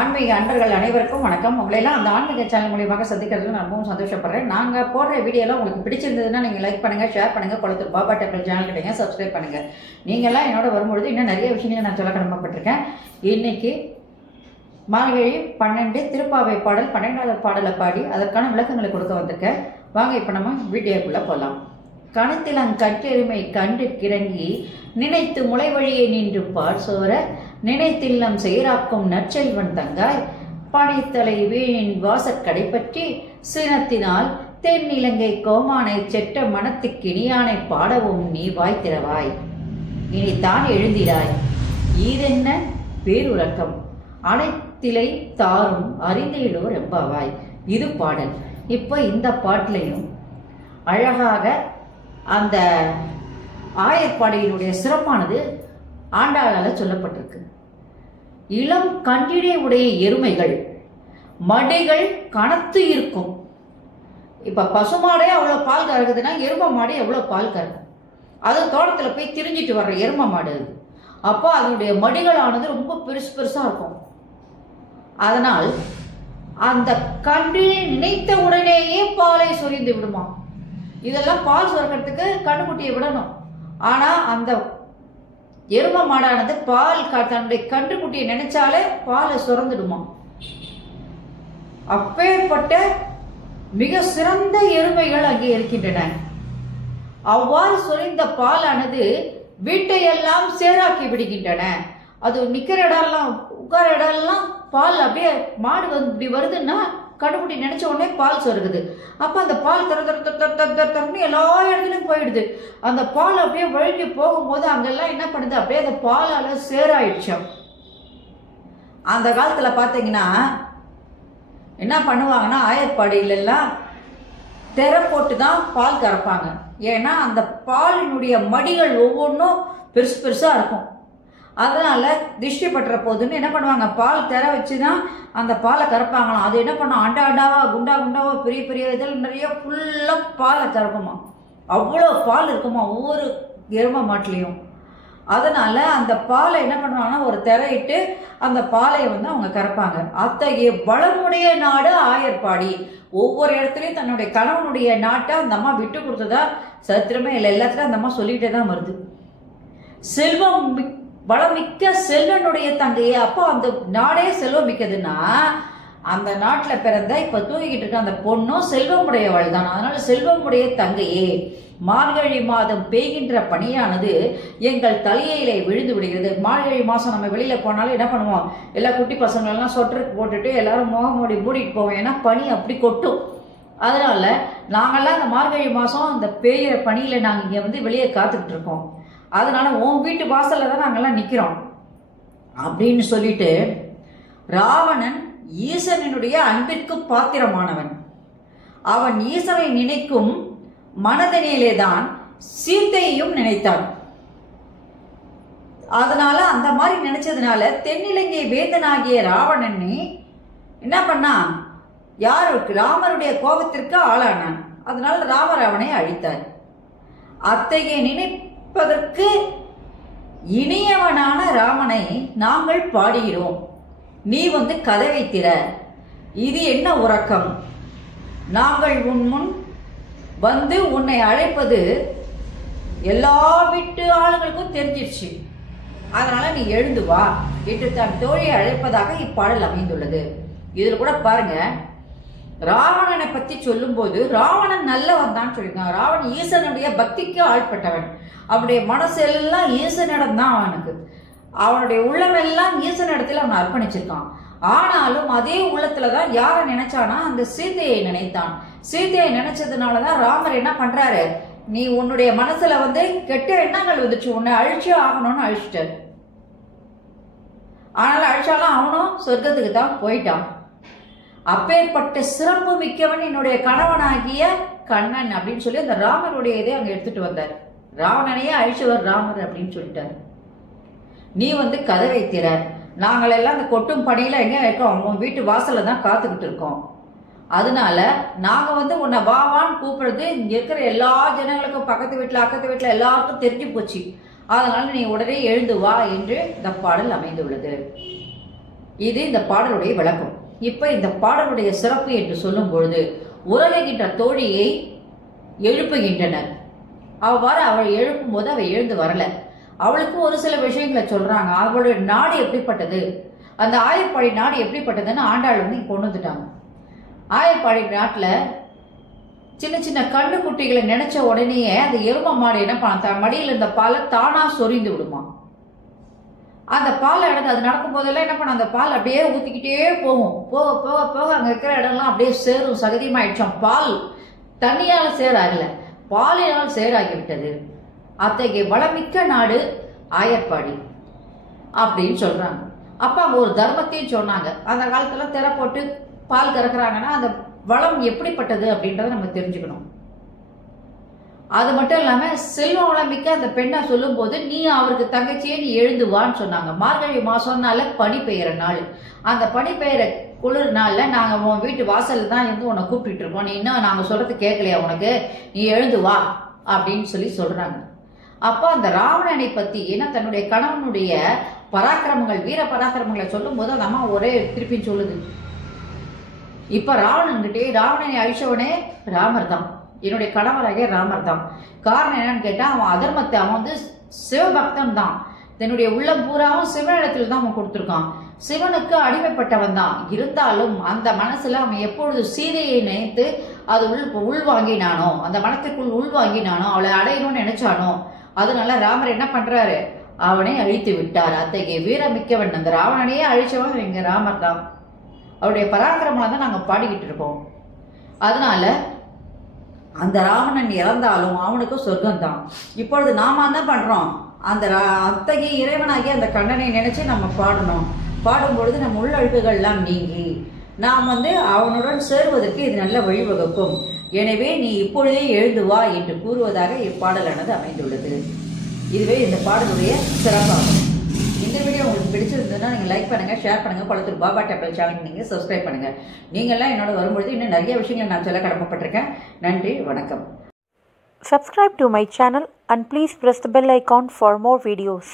ஆன்மீக அன்பர்கள் அனைவருக்கும் வணக்கம். உங்களையெல்லாம் அந்த ஆன்மீக சேனல் மூலியமாக சந்திக்கிறதுல நான் ரொம்பவும் சந்தோஷப்படுறேன். நாங்கள் போடுற வீடியோலாம் உங்களுக்கு பிடிச்சிருந்ததுன்னா நீங்கள் லைக் பண்ணுங்கள், ஷேர் பண்ணுங்கள், குளத்தூர் பாபா டெம்பிள் சேனல் கிட்டங்க சப்ஸ்கிரைப் பண்ணுங்கள். நீங்கள்லாம் என்னோட வரும்பொழுது இன்னும் நிறைய விஷயங்களை நான் சொல்ல கடமைப்பட்டிருக்கேன். இன்னைக்கு மார்கழி 12 திருப்பாவை பாடல் 12வது பாடலை பாடி அதற்கான விளக்கங்களை கொடுக்க வந்திருக்கேன். வாங்க இப்போ நம்ம வீடியோக்குள்ளே போகலாம். கணத்திலங் கற்றெருமை கண்டு கிறங்கி நினைத்து முளை வழியை நின்று பார் சோர நினைத்தில்லம் செயராக்கும் நற்செல்வன் தங்காய் பனைத்தலை வீணின் வாசற்கடை பற்றி சினத்தினால் தென்னிலங்கை கோமானை செட்ட மனத்துக்கு இனியானை பாடவும் நீ வாய்த்திரவாய். இனித்தான் எழுந்திராய் ஈதென்ன பேருறக்கம் அனைத்திலை தாரும் அறிந்தீடோர் எம்பாவாய். இது பாடல். இப்போ இந்த பாட்டிலையும் அழகாக அந்த ஆயர்பாடியினுடைய சிறப்பானது ஆண்டாளால் சொல்லப்பட்டிருக்கு. இளம் கண்டிடை உடைய எருமைகள் மடிகள் கனத்து இருக்கும். இப்ப பசுமாடே அவ்வளவு பால் கறக்குதுன்னா எரும மாடு எவ்வளவு பால் கறக்கும்? அது தோட்டத்துல போய் திரிஞ்சிட்டு வர்ற எரும மாடு அது. அப்போ அதனுடைய மடிகளானது ரொம்ப பெருசு பெருசா இருக்கும். அதனால் அந்த கன்றினை நினைத்த உடனேயே பாலை சொரிந்து விடுமா. இதெல்லாம் பால் சுரக்கிறதுக்கு கண்ணுக்குட்டியை விடணும். ஆனா அந்த எரும மாடானது பால் தன்னுடைய கன்றுக்குட்டியை நினைச்சாலே பாலை சுரந்துடுமா. அப்பேற்பட்ட மிக சிறந்த எருமைகள் அங்கே இருக்கின்றன. அவ்வாறு சொரிந்த பாலானது வீட்டையெல்லாம் சேராக்கி விடுகின்றன. அது நிக்கிற இடம்லாம் உட்கார இடம்லாம் பால் அப்படியே மாடு வந்து இப்படி வருதுன்னா கண்ணுக்குட்டி நினைச்ச உடனே பால் சொருகுது. அப்ப அந்த பால் தரன்னு எல்லா இடத்துலையும் போயிடுது. அந்த பால் அப்படியே வழிஞ்சு போகும்போது அங்கெல்லாம் என்ன பண்ணுது, அப்படியே அந்த பாலால சேராயிடுச்சோம். அந்த காலத்துல பாத்தீங்கன்னா என்ன பண்ணுவாங்கன்னா ஆயர்பாடியில எல்லாம் திரை போட்டு தான் பால் கறப்பாங்க. ஏன்னா அந்த பாலினுடைய மடிகள் ஒவ்வொன்றும் பெருசு பெருசா இருக்கும். அதனால திருஷ்டி பற்ற போதுன்னு என்ன பண்ணுவாங்க, பால் திற வச்சுதான் அந்த பாலை கறப்பாங்களாம். அது என்ன பண்ணும், அண்டா அண்டாவா குண்டா குண்டாவா பெரிய பெரிய இதில் நிறைய ஃபுல்லா பாலை கறக்குமா. அவ்வளோ பால் இருக்குமா ஒவ்வொரு எரும மாட்டுலையும். அதனால அந்த பாலை என்ன பண்ணுவாங்கன்னா ஒரு திரையிட்டு அந்த பாலை வந்து அவங்க கறப்பாங்க. அத்தகைய வளமுடைய நாடு ஆயர்பாடி. ஒவ்வொரு இடத்துலையும் தன்னுடைய கணவனுடைய நாட்டை அந்த அம்மா விட்டு கொடுத்ததா சரித்திரமே இல்லை. எல்லாத்துலையும் அந்த அம்மா சொல்லிட்டே தான் வருது. செல்வம் வளமிக்க செல்வனுடைய தங்கையே. அப்போ அந்த நாடே செல்வம் மிக்கதுன்னா அந்த நாட்டுல பிறந்த இப்ப தூங்கிக்கிட்டு இருக்க அந்த பொண்ணும் செல்வமுடையவள் தான். அதனால செல்வமுடைய தங்கையே, மார்கழி மாதம் பெய்கின்ற பனியானது எங்கள் தலையிலே விழுந்து விடுகிறது. மார்கழி மாசம் நம்ம வெளியில போனாலும் என்ன பண்ணுவோம், எல்லா குட்டி பசங்களெல்லாம் சொட்டருக்கு போட்டுட்டு எல்லாரும் முகம் மூடிட்டு போவோம். ஏன்னா பனி அப்படி கொட்டும். அதனால நாங்கெல்லாம் அந்த மார்கழி மாசம் அந்த பெய்கிற பனியில நாங்க இங்க வந்து வெளியே காத்துக்கிட்டு இருக்கோம். அதனால உன் வீட்டு வாசல்ல தான் நாங்கெல்லாம் நிக்கிறோம் அப்படின்னு சொல்லிட்டு, ராவணன் ஈசனுடைய அன்பிற்கு பாத்திரமானவன். அவன் ஈசனை நினைக்கும் மனதனிலேதான் சீத்தையையும் நினைத்தான். அதனால அந்த மாதிரி நினைச்சதுனால தென்னிலங்கை வேந்தனாகிய ராவணனே என்ன பண்ணான், யாருக்கு ராமருடைய கோபத்திற்கு ஆளானான். அதனால ராமர் அவனை அழித்தார். அத்தகைய நினைப்பதற்கு இனியவனான ராமனை நாங்கள் பாடுகிறோம். நீ வந்து கதவை திற. இது என்ன உறக்கம்? நாங்கள் உன் முன் வந்து உன்னை அழைப்பது எல்லா வீட்டு ஆளுங்களுக்கும் தெரிஞ்சிருச்சு. அதனால நீ எழுந்து வா என்று தன் தோழியை அழைப்பதாக இப்பாடல் அமைந்துள்ளது. இதுல கூட பாருங்க, ராவணனை பத்தி சொல்லும் போது ராவணன் நல்லவன் தான் சொல்லியிருக்காங்க. ராவணன் ஈசனுடைய பக்திக்கு ஆட்பட்டவன். அவனுடைய மனசு எல்லாம் ஈசனிடம் தான். அவனுடைய உள்ளமெல்லாம் ஈசனிடத்துல அவன் அர்ப்பணிச்சிருக்கான். ஆனாலும் அதே உள்ளத்துலதான் யாரை நினைச்சானா, அந்த சீதையை நினைத்தான். சீதையை நினைச்சதுனாலதான் ராமர் என்ன பண்றாரு, நீ உன்னுடைய மனசுல வந்து கெட்ட எண்ணங்கள் வந்துச்சு, உன்னை அழிச்சே ஆகணும்னு அழிச்சிட்டாரு. ஆனாலும் அழிச்சாலும் அவனும் சொர்க்கத்துக்கு தான் போயிட்டான். அப்பேற்பட்ட சிறப்பு மிக்கவன் என்னுடைய கணவனாகிய கண்ணன் அப்படின்னு சொல்லி அந்த ராமருடைய இதை அங்க எடுத்துட்டு வந்தார். ராவணனையே அழிச்சவர் ராமர் அப்படின்னு சொல்லிட்டாரு. நீ வந்து கதவை திற. நாங்கள் எல்லாம் அந்த கொட்டும் பணியில எங்க இருக்கோம், உன் வீட்டு வாசல்ல தான் காத்துக்கிட்டு இருக்கோம். அதனால நாங்க வந்து உன்னை வாவான்னு கூப்பிடுறது இங்க இருக்கிற எல்லா ஜனங்களுக்கும், பக்கத்து வீட்டுல அக்கத்து வீட்டுல எல்லாருக்கும் தெரிஞ்சு போச்சு. அதனால நீ உடனே எழுந்து வா என்று இந்த பாடல் அமைந்துள்ளது. இது இந்த பாடலுடைய விளக்கம். இப்ப இந்த பாடலுடைய சிறப்பு என்று சொல்லும் பொழுது உறங்குகின்ற தோழியை எழுப்புகின்றனர். அவ்வாறு அவள் எழுப்பும் போது அவள் எழுந்து வரல. அவளுக்கு ஒரு சில விஷயங்களை சொல்றாங்க. அவளுடைய நாடு எப்படிப்பட்டது, அந்த ஆயர்பாடி நாடு எப்படிப்பட்டதுன்னு ஆண்டாள் வந்து கொண்டு வந்துட்டாங்க. ஆயர்பாடி நாட்டுல சின்ன சின்ன கண்ணு குட்டிகளை நினைச்ச உடனேயே அந்த எரும மாடு என்ன பண்ண மடியில் இருந்த பாலை தானா சொரிந்து விடுமா. அந்த பாலை எடுத்து அது நடக்கும் போதெல்லாம் என்ன பண்ண அந்த பால் அப்படியே ஊத்திக்கிட்டே போகும். போக போக போக அங்க இருக்கிற இடம்லாம் அப்படியே சேரும் சகதியமாயிடுச்சோம். பால் தண்ணியால சேராகல, பாலினால் சேராகிவிட்டது. அத்தகைய வளமிக்க நாடு ஆயர்பாடி அப்படின்னு சொல்றாங்க. அப்ப அவங்க ஒரு தர்மத்தையும் சொன்னாங்க. அந்த காலத்துல திரை போட்டு பால் கறக்குறாங்கன்னா அந்த வளம் எப்படிப்பட்டது அப்படின்றத நம்ம தெரிஞ்சுக்கணும். அது மட்டும் இல்லாம செல்வ வளமிக்க அந்த பெண்ணை சொல்லும் போது நீ அவருக்கு தங்கச்சியே நீ எழுந்துவான்னு சொன்னாங்க. மார்கழி மாசம்னால பனி பெய்யற நாள். அந்த பனி பெய்யற குளிர் நாள்ல நாங்க உன் வீட்டு வாசல்ல தான் இருந்து உன்னை கூப்பிட்டு இருக்கோம். நீ இன்னும் நாங்க சொல்றது கேட்கலையா உனக்கு, நீ எழுந்து வா அப்படின்னு சொல்றாங்க. அப்போ அந்த ராவணனை பத்தி ஏன்னா தன்னுடைய கணவனுடைய பராக்கிரமங்கள் வீர பராக்கிரமங்களை சொல்லும் போது அந்த அம்மா ஒரே திருப்பி சொல்லுது. இப்ப ராவணன்கிட்டே ராவணனை அழிச்சவனே ராமர் தான், என்னுடைய கணவராகிய ராமர் தான். காரணம் என்னன்னு கேட்டா அவன் அதர்மத்தை அவன் வந்து சிவபக்தன் தான். தன்னுடைய உள்ளம் பூராவும் சிவனிடத்தில் தான் அவன் கொடுத்துருக்கான். சிவனுக்கு அடிமைப்பட்டவன் தான். இருந்தாலும் அந்த மனசுல அவன் எப்பொழுது சீதையை நினைத்து அது உள்வாங்கினானோ, அந்த மனத்துக்குள் உள்வாங்கினானோ, அவளை அடையணும்னு நினைச்சானோ, அதனால ராமர் என்ன பண்றாரு, அவனை அழித்து விட்டார். அத்தகைய வீரமிக்கவன் அந்த ராவணனையே அழிச்சவன் இங்க ராமர் தான். அவருடைய பராக்கிரமம் தான் நாங்க பாடிக்கிட்டு இருக்கோம். அதனால அந்த ராவணன் இறந்தாலும் அவனுக்கு சொர்க்கம் தான். இப்பொழுது நாம என்ன பண்றோம், அந்த அத்தகைய இறைவனாகிய அந்த கண்ணனை நினைச்சு நம்ம பாடணும். பாடும் பொழுது நம்ம உள்ளழுக்குகள் எல்லாம் நீங்கி நாம் வந்து அவனுடன் சேருவதற்கு இது நல்ல வழிவகுக்கும். எனவே நீ இப்பொழுதே எழுந்து வா என்று கூறுவதாக இப்பாடலானது அமைந்துள்ளது. இதுவே இந்த பாடலுடைய சிறப்பாகும். இந்த வீடியோ உங்களுக்கு பிடிச்சிருந்ததுன்னா நீங்கள் லைக் பண்ணுங்க, ஷேர் பண்ணுங்க, பழத்தூர் பாபா டெம்பிள் சேனலுக்கு நீங்கள் சப்ஸ்கிரைப் பண்ணுங்க. நீங்கள்லாம் என்னோட வரும்பொழுது இன்னும் நிறைய விஷயங்கள் நான் சொல்ல கடமைப்பட்டிருக்கேன். நன்றி, வணக்கம். Subscribe to my channel and please press the bell icon for more videos.